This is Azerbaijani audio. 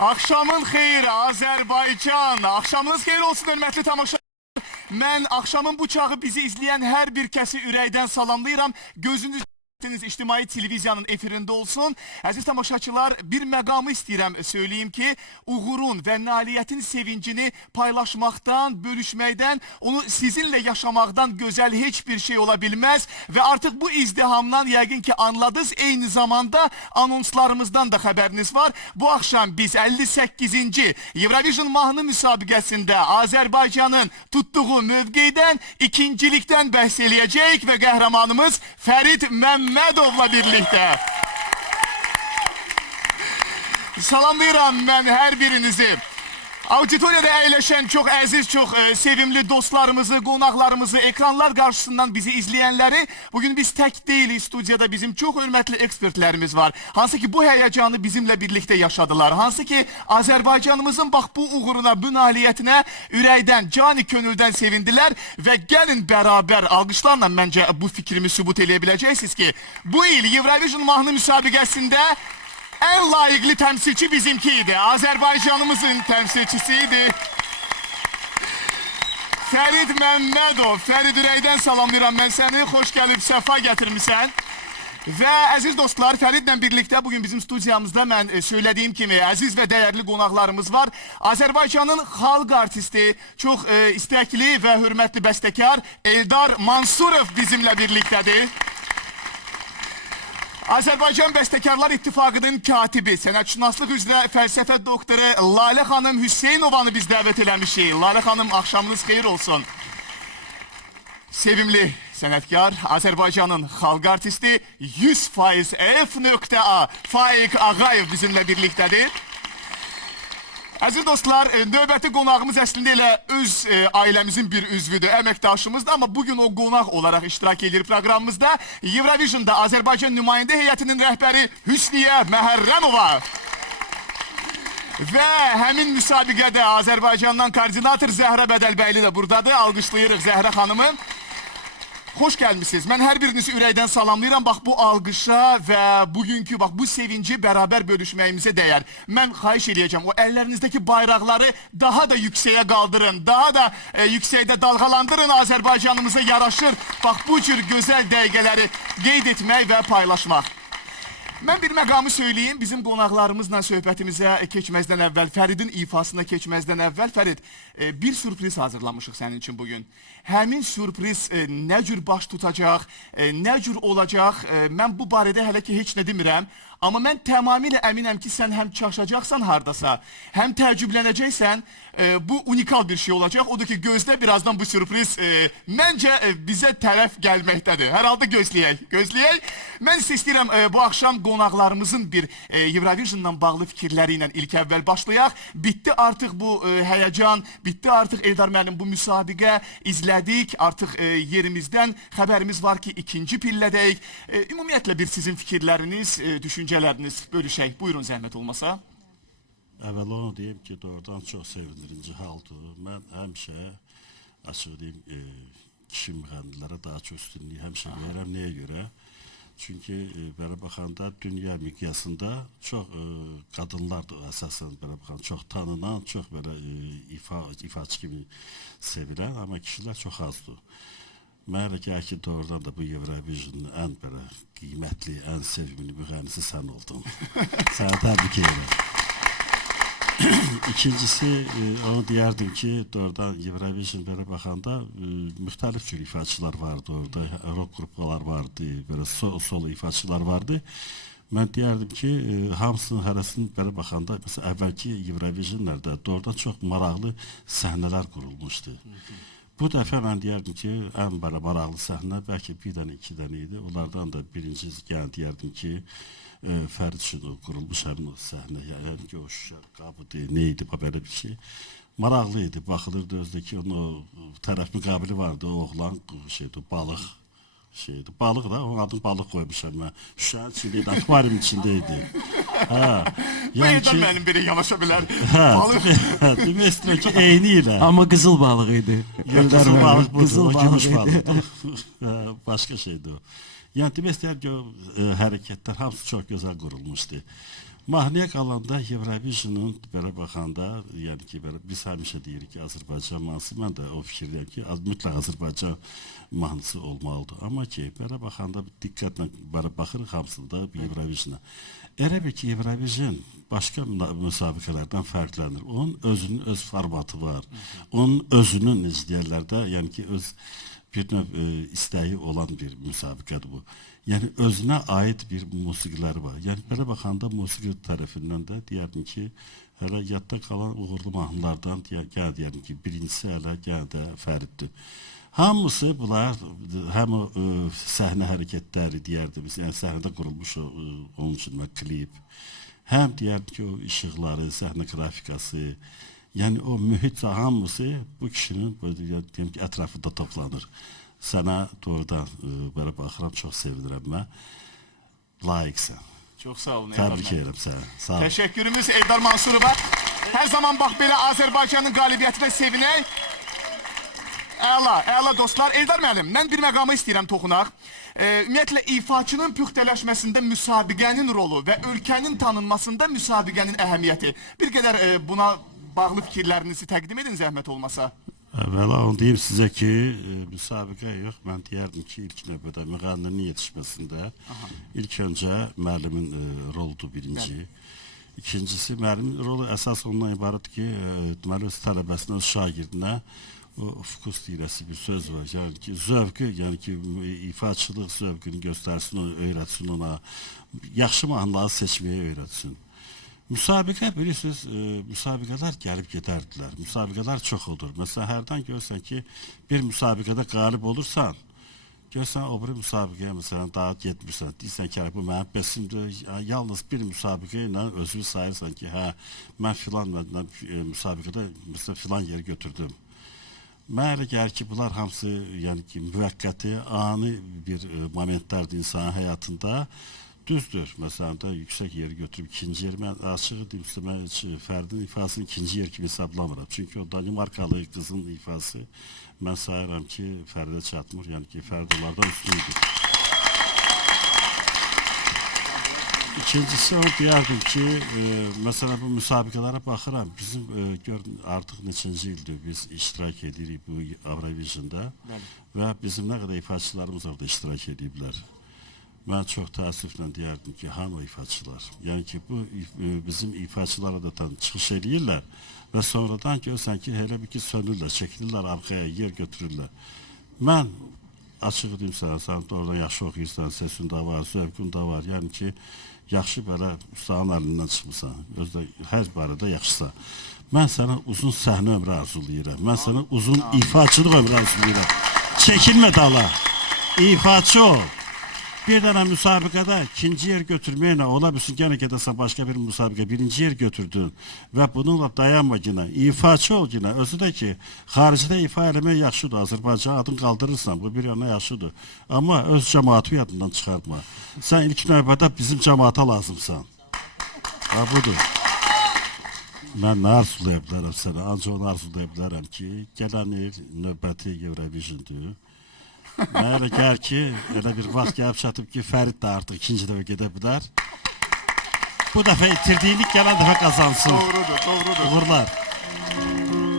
Axşamın xeyir Azərbaycan. Axşamınız xeyir olsun hörmətli tamaşaçılar. Mən axşamın bu çağı bizi izləyən hər bir kəsi ürəkdən salamlayıram. Gözünüz İctimai televiziyanın efirində olsun. Əziz tamaşaçılar, bir məqamı istəyirəm söyleyeyim ki, uğurun və nailiyyətin sevincini paylaşmaqdan, bölüşməkdən, onu sizinlə yaşamaqdan gözəl heç bir şey ola bilməz və artıq bu izdihamdan yəqin ki anladınız, eyni zamanda anonslarımızdan da xəbəriniz var. Bu axşam biz 58-ci Eurovision mahnı müsabiqəsində Azərbaycanın tutduğu mövqeydən, ikincilikdən bəhs eləyəcək və qəhrəmanımız Fərid Məmmədovla birlikdə. Salamlayıram mən hər birinizi. Auditoriyada əyləşən çox əziz, çox sevimli dostlarımızı, qonaqlarımızı, ekranlar qarşısından bizi izləyənləri. Bugün biz tək deyilik, studiyada bizim çox hörmətli ekspertlərimiz var. Hansı ki bu həyəcanı bizimlə birlikdə yaşadılar. Hansı ki Azərbaycanımızın bax bu uğuruna, bu nailiyyətinə ürəkdən, cani könüldən sevindilər. Və gəlin bərabər alqışlarla məncə bu fikrimi sübut eləyə biləcəksiniz ki, bu il Eurovision mahnı müsabiqəsində en layıklı temsilci bizimkiydi. Azerbaycanımızın temsilcisiydi. Fərid Məmmədov. Fərid ürəkdən salamlayıram mən səni. Xoş gəlib, səfa gətirmisən. Və əziz dostlar, Fəridlə birlikdə bugün bizim studiyamızda mən söylədiyim kimi əziz və dəyərli qonaqlarımız var. Azərbaycanın xalq artisti, çox istəkli və hörmətli bəstəkar Eldar Mansurov bizimlə birlikdədir. Azərbaycan Bəstəkarlar İttifaqının katibi, sənətşünaslıq üzrə fəlsəfə doktoru Lalə xanım Hüseynovanı biz dəvət eləmişik. Lalə xanım, axşamınız xeyir olsun. Sevimli sənətkar, Azərbaycanın xalq artisti 100% F.A. Faiq Ağayev bizimlə birlikdədir. Əziz dostlar, növbəti qonağımız əslində elə öz ailəmizin bir üzvüdür, əməkdaşımızdır. Amma bugün o qonaq olaraq iştirak edir proqramımızda. Eurovision'da Azərbaycan nümayəndə heyətinin rəhbəri Hüsniyə Məhərrəmova. Və həmin müsabiqədə Azərbaycandan koordinator Zəhrə Bədəlbəyli də buradadır. Alqışlayırıq Zəhrə xanımı. Hoş gəlmişsiniz. Mən hər birinizi ürəkdən salamlayıram. Bax bu alqışa və bugünkü bax bu sevinci bərabər bölüşməyimizə dəyər. Mən xahiş edəcəm o əllərinizdəki bayraqları daha da yüksəyə qaldırın. Daha da yüksəkdə dalğalandırın, Azərbaycanımıza yaraşır. Bax bu cür gözəl dəqiqələri qeyd etmək və paylaşmaq. Mən bir məqamı söyleyeyim, bizim qonaqlarımızla söhbətimizə keçməzdən əvvəl, Fəridin ifasına keçməzdən əvvəl, Fərid, bir sürpriz hazırlamışıq sənin üçün bugün. Həmin sürpriz nə cür baş tutacaq, nə cür olacaq, mən bu barədə hələ ki heç nə demirəm. Amma mən tamamilə əminəm ki, sən həm çaşacaqsan hardasa, həm təəccüblənəcəksən, bu unikal bir şey olacaq. Odur ki, gözlə birazdan bu sürpriz məncə bizə tərəf gəlməkdədir. Hər halda gözləyək, gözləyək. Mən isə istəyirəm bu axşam qonaqlarımızın bir Eurovision'dan bağlı fikirləri ilə ilk əvvəl başlayaq. Bitdi artıq bu həyəcan, bitdi artıq Eldar müəllim bu müsabiqə, izlədik. Artıq yerimizdən xəbərimiz var ki, ikinci pillədəyik. Ümumiyyətlə bir sizin fikirləriniz, düşüncələriniz bölüşək. Buyurun zəhmət olmasa. Əvvəla onu deyim ki, doğrudan çox sevindirici haldır. Mən həmişə, açıq deyim, kişi müğənnilərə daha çox üstünlüyü həmişə verirəm. Nəyə görə? Çünki belə baxanda dünya miqyasında çox qadınlardır əsasən, belə baxanda çox tanınan, çox belə ifaçı kimi sevilən, amma kişilər çox azdır. Mən elə gəl ki, doğrudan da bu Eurovision'un ən belə qiymətli, ən sevimli müğənnisi sən oldun. Sənə təbrik edirəm. İkincisi, onu deyərdim ki, doğrudan Eurovision belə baxanda müxtəlif cür ifaçılar vardı orada, rock qruplar vardı, belə solo ifaçılar vardı. Mən deyərdim ki, hamısının hərəsinin belə baxanda, məsələn, əvvəlki Eurovision'larda doğrudan çox maraqlı səhnələr qurulmuşdu. Bu dəfə mən deyərdim ki, ən belə maraqlı səhnə, bəlkə bir dənə, iki dənə idi. Onlardan da birincisi deyərdim ki, Fərid üçün qurulmuş həmin o səhnə, yəni ki, o şüşər qabıdır, neydi, belə bir şey. Maraqlı idi, baxılırdı özdəki, onun o tərəf müqabili vardı, o oğlan şeydi, balıq şeydi. Balıq da, onun adını balıq qoymuşam mən. Şüşərin içindeydi, akvaryum içindeydi. Bu yerdən mənim biri yanaşa bilər. Balıq. Demək istəyirəm ki, eyni ilə. Amma qızıl balıq idi. Qızıl balıq budur, o gümüş balıqdır. Başqa şeydir o. Yəni demək istəyirəm ki, o hərəkətlər hamısı çox gözəl qurulmuşdu. Mahnıya qalanda Eurovision'un belə baxanda, yəni ki, belə, biz həmişə deyirik ki, Azərbaycan mahnısı, mən də o fikirdəyim ki, mütləq Azərbaycan mahnısı olmalıdır. Amma ki, belə baxanda diqqətlə belə baxırıq hamısında Eurovision'a. Elə bir ki, Eurovision başqa müsabiqələrdən fərqlənir. Onun özünün öz formatı var. Onun özünün izləyənlərdə, yəni ki, öz bir növ istəyi olan bir müsabiqədir bu. Yəni özünə aid bir musiqiləri var. Yəni belə baxanda musiqi tərəfindən də deyərdim ki, hələ yadda qalan uğurlu mahnılardan deyərdim ki, birincisi hələ yenə də Fəriddir. Hamısı bunlar, həm o səhnə hərəkətləri deyərdim, yəni səhnədə qurulmuş onun üçün klip, həm deyərdim ki, o işıqları, səhnə qrafikası, yəni o mühit hamısı bu kişinin deyəm ki, ətrafında toplanır. Sənə doğrudan belə baxıram, çox sevinirəm mən. Layiqsən. Çox sağ olun. Təbrik edirəm səni. Sağ ol. Təşəkkürümüz Eldar Mansurova. Hər zaman bax belə Azərbaycanın qalibiyyətinə sevinək. Əla dostlar. Eldar müəllim, mən bir məqamı istəyirəm toxunaq. Ümumiyyətlə, ifaçının püxtələşməsində müsabiqənin rolu və ölkənin tanınmasında müsabiqənin əhəmiyyəti. Bir qədər buna bağlı fikirlərinizi təqdim edin, zəhmət olmasa. Əvvəla onu deyim sizə ki, müsabiqə yox, mən deyərdim ki, ilk növbədə müğənninin yetişməsində ilk öncə müəllimin roludur birinci. İkincisi, müəllimin rolu əsas ondan ibarət ki, deməli öz tələbəsinə, öz şagirdinə o fokus deyirəsi bir söz var. Yəni ki, zövqü, yəni ki, ifaçılıq zövqünü göstərsin, öyrətsin ona, yaxşı mahnıları seçməyə öyrətsin. Müsabiqə, bilirsiniz, müsabiqələr gəlib gedərdilər. Müsabiqələr çox olur. Məsələn, hərdən görürsən ki, bir müsabiqədə qalib olursan, görürsən, o bir müsabiqəyə məsələn daha getmirsən. Deyirsən ki, bu mənim besimdir. Yalnız bir müsabiqə ilə özünü sayırsan ki, hə, mən filan müsabiqədə məsələn filan yeri götürdüm. Mənə elə gəlir ki, bunlar hamısı yəni ki, müvəqqəti, ani bir momentlərdir insanın həyatında. Düzdür, məsələn də yüksək yeri götürüb ikinci yeri, mən açığı deyim sizə, mən Fəridin ifasını ikinci yer kimi hesablamıram. Çünki o Danimarkalı qızın ifası mən sayıram ki, Fəridə çatmır, yəni ki, Fərid onlardan üstündür. İkincisi onu deyərdim ki, məsələn bu müsabiqələrə baxıram, bizim artıq neçinci ildir biz iştirak edirik bu Eurovision'da və bizim nə qədər ifaçılarımız orada iştirak ediblər. Mən çox təəssüflə deyərdim ki, hanı o ifaçılar? Yəni ki, bu bizim ifaçılar adətən çıxış edirlər və sonradan görürsən ki, elə bir ki, sönürlər, çəkilirlər arxaya, yer götürürlər. Mən açıq deyim sənə, sən doğrudan yaxşı oxuyursan, səsin də var, zövqün də var. Yəni ki, yaxşı belə ustanın əlindən çıxmısan, özdə hər barədə yaxşısan. Mən sənə uzun səhnə ömrü arzulayıram, mən sənə uzun ifaçılıq ömrü arzulayıram. Çəkilmə dala, ifaçı ol. Bir dənə müsabiqədə ikinci yer götürməklə, ola bilsin gene gedəsən başqa bir müsabiqə, birinci yer götürdün və bununla dayanma yine, ifaçı ol yine. Özü də ki, xaricdə ifa eləmək yaxşıdır, Azərbaycan adını qaldırırsan, bu bir yana yaxşıdır. Amma öz cəmaatı yadından çıxartma. Sən ilk növbədə bizim cəmaata lazımsan. Ha, budur. Mən nə arzulaya bilərəm sənə, ancaq onu arzulaya bilərəm ki, gələn il növbəti Eurovision'dur. Mənə elə gəlir ki, elə bir vaxt gəlib çatıb ki, Fərid də artıq ikinci dəfə gedə bilər. Bu dəfə itirdiyini gələn dəfə qazansın. Doğrudur, doğrudur. Uğurlar.